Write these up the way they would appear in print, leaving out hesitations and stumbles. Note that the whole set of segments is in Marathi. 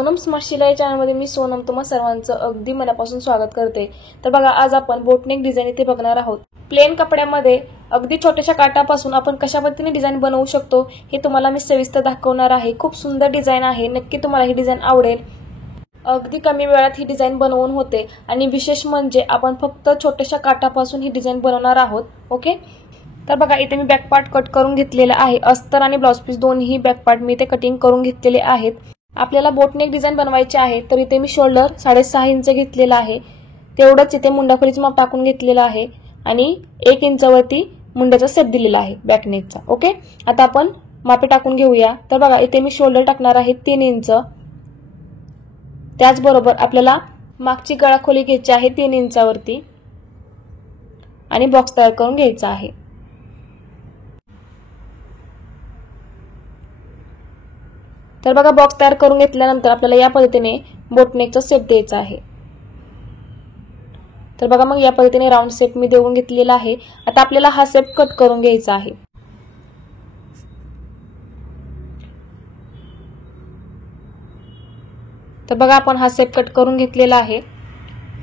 सोनम स्मार्ट शिलाई चॅनलमध्ये मी सोनम तुम्हा सर्वांचं अगदी मनापासून स्वागत करते। तर बघा, आज आपण बोटनेक डिझाइन इथे बघणार आहोत। प्लेन कपड्यामध्ये अगदी छोट्याशा काठापासून आपण कशा पद्धतीने डिझाइन बनवू शकतो हे तुम्हाला मी सविस्तर दाखवणार आहे। खूप सुंदर डिझाइन आहे, नक्की तुम्हाला ही डिझाइन आवडेल। अगदी कमी वेळात ही डिझाइन बनवून होते आणि विशेष म्हणजे आपण फक्त छोट्याशा काठापासून ही डिझाइन बनवणार आहोत। ओके, तर बघा इथे मी बॅक पार्ट कट करून घेतलेला आहे। अस्तर आणि ब्लाउज पीस दोन्ही बॅक पार्ट मी इथे कटिंग करून घेतलेले आहेत। आपल्याला बोटनेक डिझाइन बनवायची आहे, तर इथे मी शोल्डर 6.5 इंच घेतलेला आहे। तेवढंच इथे मुंडाखोलीचं माप टाकून घेतलेलं आहे आणि 1 इंचावरती मुंड्याचा शेप दिलेला आहे बॅक नेकचा। ओके, आता आपण मापे टाकून घेऊया। तर बघा इथे मी शोल्डर टाकणार आहे 3 इंच। त्याचबरोबर आपल्याला मागची गळाखोली घ्यायची आहे 3 इंचावरती आणि बॉक्स तयार करून घ्यायचा आहे। तर बघा, बॉक्स तयार करून घेतल्यानंतर आपल्याला या पद्धतीने बोटनेकचा शेप द्यायचा आहे। तर बघा, मग या पद्धतीने राउंड शेप मी देऊन घेतलेला आहे। आता आपल्याला हा शेप कट करून घ्यायचा आहे। तर बघा, आपण हा शेप कट करून घेतलेला आहे।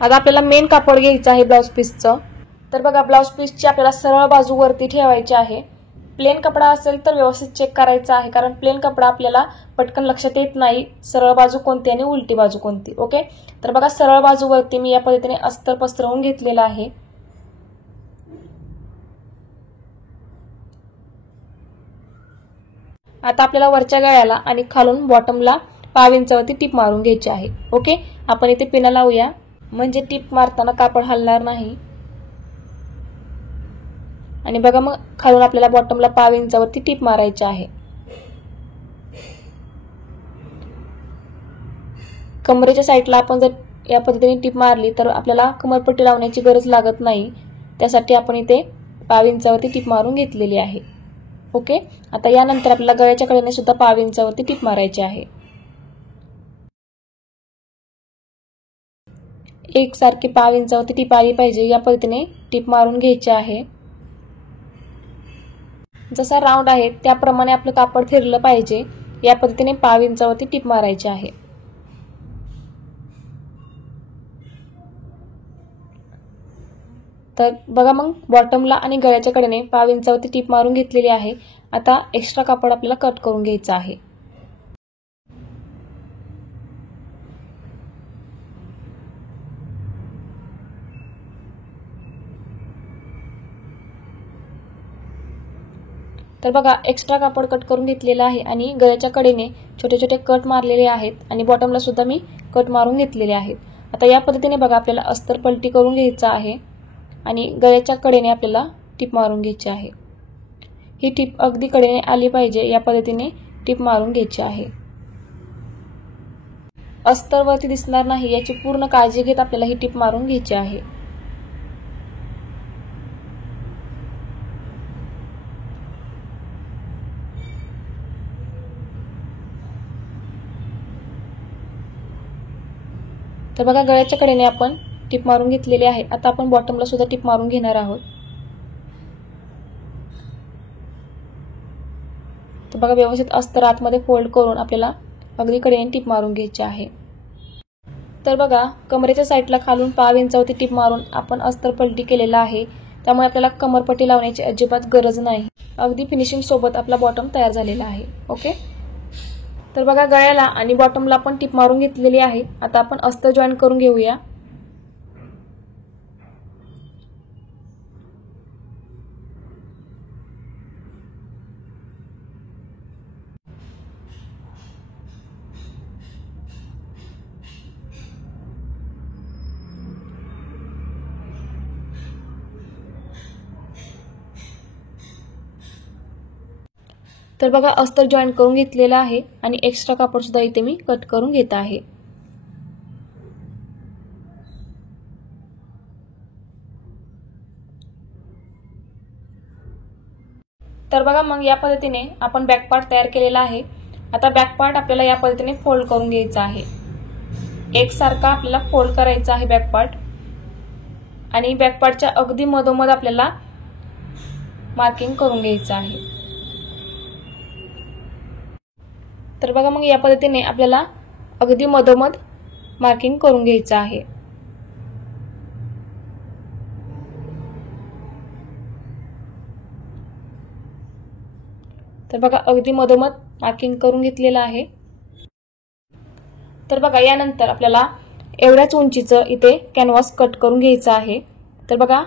आता आपल्याला मेन कापड घ्यायचं आहे ब्लाउज पीसचं। तर बघा, ब्लाउज पीसची आपल्याला सरळ बाजू वरती ठेवायची आहे। प्लेन कपडा असेल तर व्यवस्थित चेक करायचा आहे, कारण प्लेन कपडा आपल्याला पटकन लक्षात येत नाही सरळ बाजू कोणती आणि उलटी बाजू कोणती। ओके, तर बघा सरळ बाजूवरती मी या पद्धतीने अस्तर पसरवून घेतलेला आहे। आता आपल्याला वरच्या गळ्याला आणि खालून बॉटमला 5 इंचावरती टिप मारून घ्यायची आहे। ओके, आपण इथे पिना लावूया, म्हणजे टिप मारताना कापड हलणार नाही। आणि बघा, मग खालून आपल्याला बॉटमला 5 इंचावरती टिप मारायची आहे। कमरेच्या साईडला आपण जर या पद्धतीने टिप मारली तर आपल्याला कमरपट्टी लावण्याची गरज लागत नाही। त्यासाठी आपण इथे 5 इंचावरती टिप मारून घेतलेली आहे। ओके, आता यानंतर आपल्याला गळ्याच्या कडेने सुद्धा 5 इंचावरती टिप मारायची आहे। एकसारखी 5 इंचावरती टिप आली पाहिजे, या पद्धतीने टिप मारून घ्यायची आहे। जसा राउंड आहे त्याप्रमाणे आपलं कापड फिरलं पाहिजे, या पद्धतीने 5 इंचावरती टिप मारायची आहे। तर बघा, मग बॉटमला आणि गळ्याच्या कडेने 5 इंचावरती टिप मारून घेतलेली आहे। आता एक्स्ट्रा कापड आपल्याला कट करून घ्यायचं आहे। तर बघा, एक्स्ट्रा कापड कट करून घेतलेला आहे आणि गळ्याच्या कडेने छोटे छोटे कट मारलेले आहेत आणि बॉटमला सुद्धा मी कट मारून घेतलेले आहेत। आता या पद्धतीने बघा, आपल्याला अस्तर पलटी करून घ्यायचं आहे आणि गळ्याच्या कडेने आपल्याला टिप मारून घ्यायची आहे। ही टिप अगदी कडेने आली पाहिजे, या पद्धतीने टिप मारून घ्यायची आहे। अस्तर वरती दिसणार नाही याची पूर्ण काळजी घेत आपल्याला ही टिप मारून घ्यायची आहे। तर बघा, गळ्याच्या कडेने आपण टिप मारून घेतलेली आहे। आता आपण बॉटमला सुद्धा टिप मारून घेणार आहोत। तर बघा, व्यवस्थित अस्तर आतमध्ये फोल्ड करून आपल्याला अगदी कडेने टिप मारून घ्यायची आहे। तर बघा, कमरेच्या साईडला खालून 5 इंचावरती टिप मारून आपण अस्तर पलटी केलेला आहे, त्यामुळे आपल्याला कमरपट्टी लावण्याची अजिबात गरज नाही। अगदी फिनिशिंग सोबत आपला बॉटम तयार झालेला आहे। ओके, तर बघा, गळ्याला आणि बॉटमला आपण टिप मारून घेतलेली आहे। आता आपण अस्तर जॉईन करून घेऊया। तर बघा, अस्तर जॉईन करून घेतलेलं आहे आणि एक्स्ट्रा कापड सुद्धा इथे मी कट करून घेत आहे। तर बघा, मग या पद्धतीने आपण बॅक पार्ट तयार केलेला आहे। आता बॅक पार्ट आपल्याला या पद्धतीने फोल्ड करून घ्यायचा आहे। एकसारखा आपल्याला फोल्ड करायचा आहे बॅक पार्ट आणि बॅक पार्टच्या अगदी मधोमध आपल्याला मार्किंग करून घ्यायचं आहे। तर बघा, मग या पद्धतीने आपल्याला अगदी मधोमध मार्किंग करून घ्यायचं आहे। तर बघा अगदी मधोमध मार्किंग करून घेतलेलं आहे। तर बघा यानंतर आपल्याला एवढ्याच उंचीचं इथे कॅनव्हास कट करून घ्यायचं आहे। तर बघा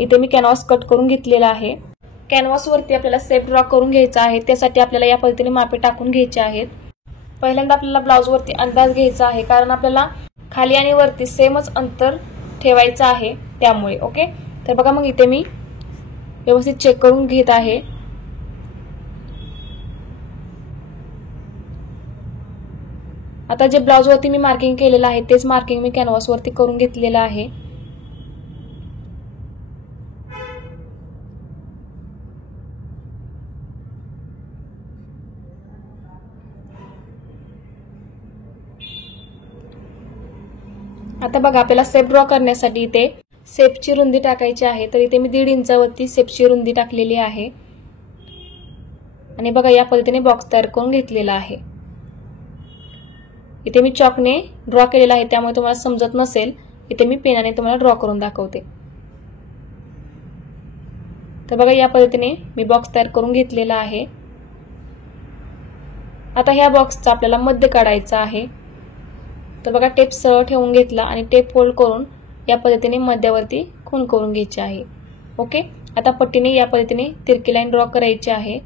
इथे मी कॅनव्हास कट करून घेतलेला आहे। कॅनव्हास वरती आपल्याला शेप ड्रॉ करून घ्यायचा आहे। त्यासाठी आपल्याला या पद्धतीने मापे टाकून घ्यायचे आहेत। पहिल्यांदा आपल्याला ब्लाउज वरती अंदाज घ्यायचा आहे, कारण आपल्याला खाली आणि वरती सेमच अंतर ठेवायचं आहे त्यामुळे। ओके, तर बघा मग इथे मी व्यवस्थित चेक करून घेत आहे। आता जे ब्लाउज वरती मी मार्किंग केलेलं आहे तेच मार्किंग मी कॅनव्हास वरती करून घेतलेलं आहे। आता बघा आपल्याला शेप ड्रॉ करण्यासाठी इथे शेपची रुंदी टाकायची आहे। तर इथे मी 1.5 इंचावरती शेपची रुंदी टाकलेली आहे आणि बघा या पद्धतीने बॉक्स तयार करून घेतलेला आहे। इथे मी चॉकने ड्रॉ केलेला आहे, त्यामुळे तुम्हाला समजत नसेल। इथे मी पेनाने तुम्हाला ड्रॉ करून दाखवते। तर बघा या पद्धतीने मी बॉक्स तयार करून घेतलेला आहे। आता ह्या बॉक्सचा आपल्याला मध्य काढायचा आहे। तर बघा टेप सरळ ठेवून घेतला आणि टेप फोल्ड करून या पद्धतीने मध्यावरती खूण करून घ्यायची आहे। ओके, आता पट्टीने या पद्धतीने तिरकी लाईन ड्रॉ करायची आहे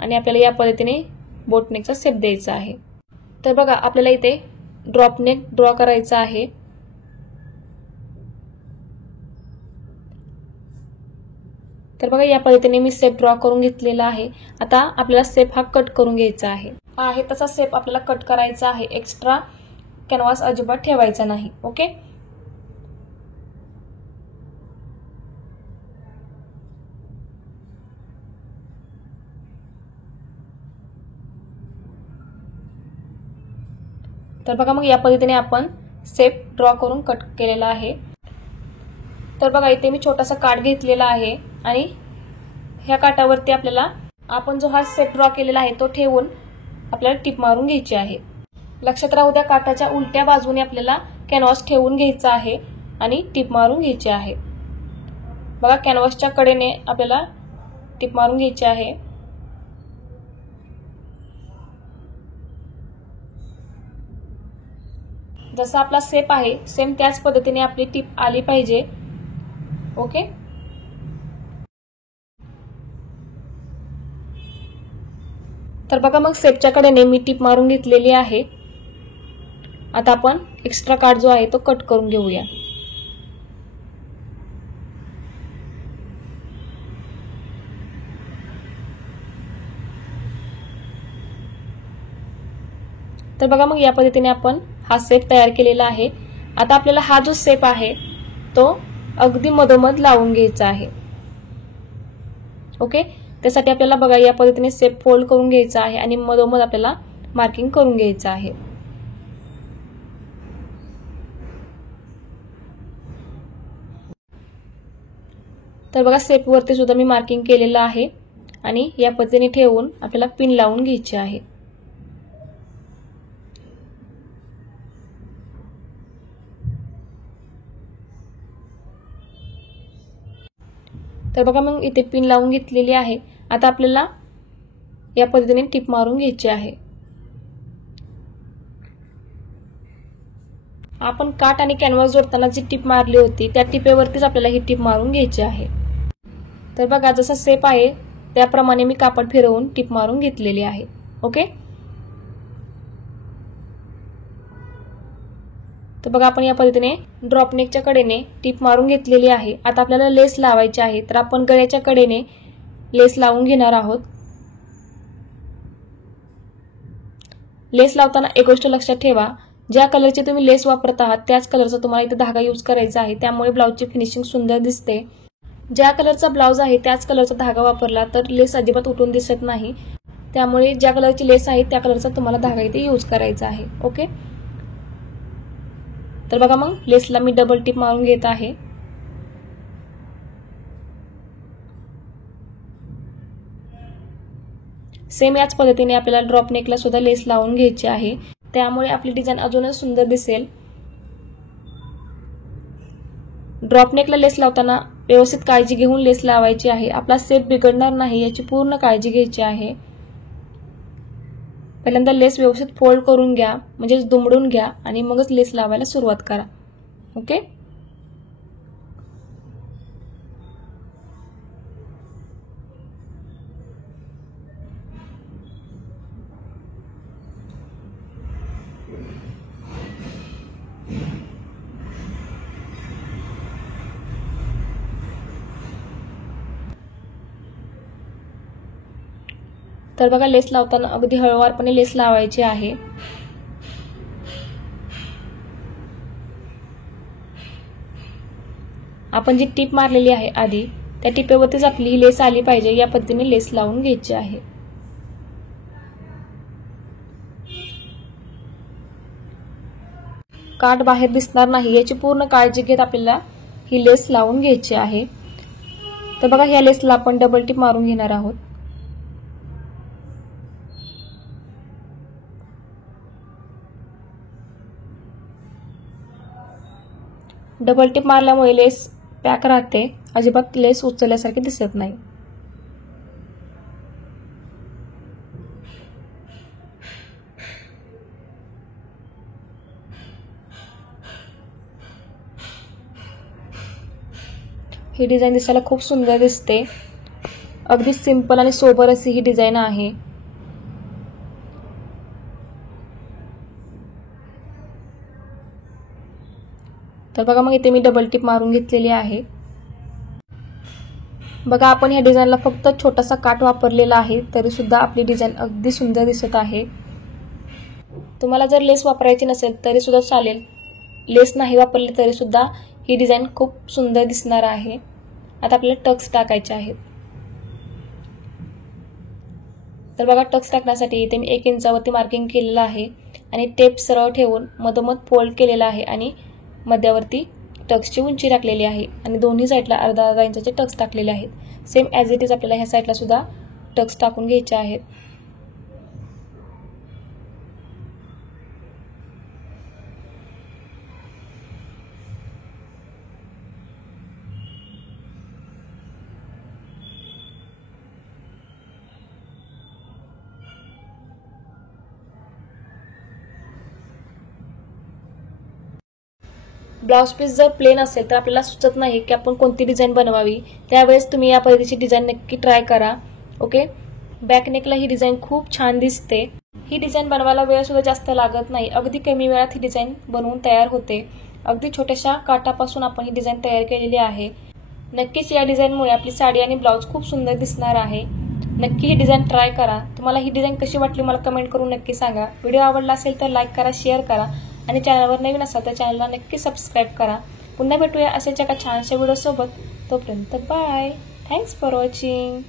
आणि आपल्याला या पद्धतीने बोटनेकचा शेप द्यायचा आहे। तर बघा आपल्याला इथे ड्रॉप नेक ड्रॉ करायचा आहे। तर बघा या पद्धतीने मी शेप ड्रॉ करून घेतलेला आहे। आता आपल्याला शेप हा कट करून घ्यायचा आहे तसा शेप आपल्याला कट करायचा आहे। एक्स्ट्रा कॅनव्हास अजिबात ठेवायचा नाही। ओके, तर बघा मग या पद्धतीने आपण शेप ड्रॉ करून कट केलेला आहे। तर बघा इथे मी छोटासा काठ घेतलेला आहे आणि ह्या काठावरती आपल्याला आपण जो हा शेप ड्रॉ केलेला आहे तो ठेवून आपल्याला टिप मारून घ्यायची आहे। लक्षात राहू द्या, काठाच्या उलट्या बाजूने आपल्याला कॅनव्हास ठेवून घ्यायचा आहे आणि टिप मारून घ्यायची आहे। बघा कॅनव्हासच्या कडेने आपल्याला टिप मारून घ्यायची आहे। जसा आपला शेप आहे सेम त्याच पद्धतीने आपली टिप आली पाहिजे। ओके, तर बघा मग शेपच्या कडेने मी टिप मारून घेतलेली आहे। आता आपण एक्स्ट्रा काठ जो आहे तो कट करून घेऊया। तर बघा मग या पद्धतीने आपण हा शेप तयार केलेला आहे। आता आपल्याला हा जो शेप आहे तो अगदी मधोमध लावून घ्यायचा आहे। ओके, त्यासाठी आपल्याला बघा या पद्धतीने शेप फोल्ड करून घ्यायचा आहे आणि मधोमध आपल्याला मार्किंग करून घ्यायचं आहे। तर बघा शेप वरती सुद्धा मी मार्किंग केलेलं आहे आणि या पद्धतीने ठेवून आपल्याला पिन लावून घ्यायची आहे। तर बघा मग इथे पिन लावून घेतलेली आहे। आता आपल्याला या पद्धतीने टिप मारून घ्यायची आहे। आपण काठ आणि कॅनव्हास जोडताना जी टिप मारली होती त्या टिपेवरतीच आपल्याला ही टिप मारून घ्यायची आहे। तर बघा जसा शेप आहे त्याप्रमाणे मी कापड फिरवून टिप मारून घेतलेली आहे। ओके, तर बघा आपण या पद्धतीने ड्रॉप नेकच्या कडेने टिप मारून घेतलेली आहे। आता आपल्याला लेस लावायची आहे, तर आपण गळ्याच्या कडेने लेस लावून घेणार आहोत। लेस लावताना एक गोष्ट लक्षात ठेवा, ज्या कलरची तुम्ही लेस वापरत आहात त्याच कलरचा तुम्हाला इथे धागा यूज करायचा आहे, त्यामुळे ब्लाउजची फिनिशिंग सुंदर दिसते। ज्या कलरचा ब्लाउज आहे त्याच कलरचा धागा वापरला तर लेस अजिबात उठून दिसत नाही, त्यामुळे ज्या कलरची लेस आहे त्या कलरचा तुम्हाला धागा इथे यूज करायचा आहे। ओके, तर बघा मग लेसला मी डबल टिप मारून घेत आहे। सेम याच पद्धतीने आपल्याला ड्रॉप नेकला सुद्धा लेस लावून घ्यायची आहे, त्यामुळे आपली डिझाईन अजूनच सुंदर दिसेल। ड्रॉप नेकला लेस लावताना व्यवस्थित काळजी घेऊन लेस लावायची आहे, आपला शेप बिघडणार नाही याची पूर्ण काळजी घ्यायची आहे। पहिल्यांदा लेस व्यवस्थित फोल्ड करून घ्या, म्हणजे दुमडून घ्या आणि मगच लेस लावायला सुरुवात करा। ओके, तर बघा लेस लावताना अगदी हळूवारपणे लेस लावायची आहे। आपण जी टिप मारलेली आहे आधी, त्या टिपेवरतीच आपली ही लेस आली पाहिजे, या पद्धतीने लेस लावून घ्यायची आहे। काठ बाहेर दिसणार नाही याची पूर्ण काळजी घेत आपल्याला ही लेस लावून घ्यायची आहे। तर बघा ह्या लेसला आपण डबल टिप मारून घेणार आहोत। डबल टिप मारल्यामुळे लेस पॅक राहते, अजिबात लेस उचलल्यासारखी दिसत नाही। ही डिझाईन दिसायला खूप सुंदर दिसते, अगदी सिंपल आणि सोबर अशी ही डिझाईन आहे। तर बघा मग इथे मी डबल टिप मारून घेतलेली आहे। बघा आपण ह्या डिझाईनला फक्त छोटासा काठ वापरलेला आहे, तरी सुद्धा आपली डिझाईन अगदी सुंदर दिसत आहे। तुम्हाला जर लेस वापरायची नसेल तरी सुद्धा चालेल, लेस नाही वापरली तरी सुद्धा ही डिझाईन खूप सुंदर दिसणार आहे। आता आपल्याला टक्स टाकायचे आहेत। तर बघा टक्स टाकण्यासाठी इथे मी 1 इंचावरती मार्किंग केलेलं आहे आणि टेप सरळ ठेवून मधोमध फोल्ड केलेला आहे आणि मध्यावरती टक्सची उंची टाकलेली आहे आणि दोन्ही साईडला अर्धा इंचाचे टक्स टाकलेले आहेत। सेम ॲज इट इज आपल्याला ह्या साईडला सुद्धा टक्स टाकून घ्यायचे आहेत। ब्लाउज पीस जर प्लेन असेल तर आपल्याला सुचत नाही की आपण कोणती डिझाईन बनवावी, त्यावेळेस तुम्ही या पद्धतीची डिझाईन नक्की ट्राय करा। ओके, बॅक नेकला ही डिझाईन खूप छान दिसते। ही डिझाईन बनवायला वेळ सुद्धा जास्त लागत नाही, अगदी कमी वेळात ही डिझाईन बनवून तयार होते। अगदी छोट्याशा काठापासून आपण ही डिझाईन तयार केलेली आहे। नक्कीच या डिझाईनमुळे आपली साडी आणि ब्लाउज खूप सुंदर दिसणार आहे। नक्की ही डिझाईन ट्राय करा। तुम्हाला ही डिझाईन कशी वाटली मला कमेंट करून नक्की सांगा। व्हिडिओ आवडला असेल तर लाईक करा, शेअर करा आणि चॅनलवर नवीन असाल तर चॅनलला नक्की सबस्क्राईब करा। पुन्हा भेटूया अशाच एका छानशा व्हिडिओ सोबत, तोपर्यंत बाय, थँक्स फॉर वॉचिंग।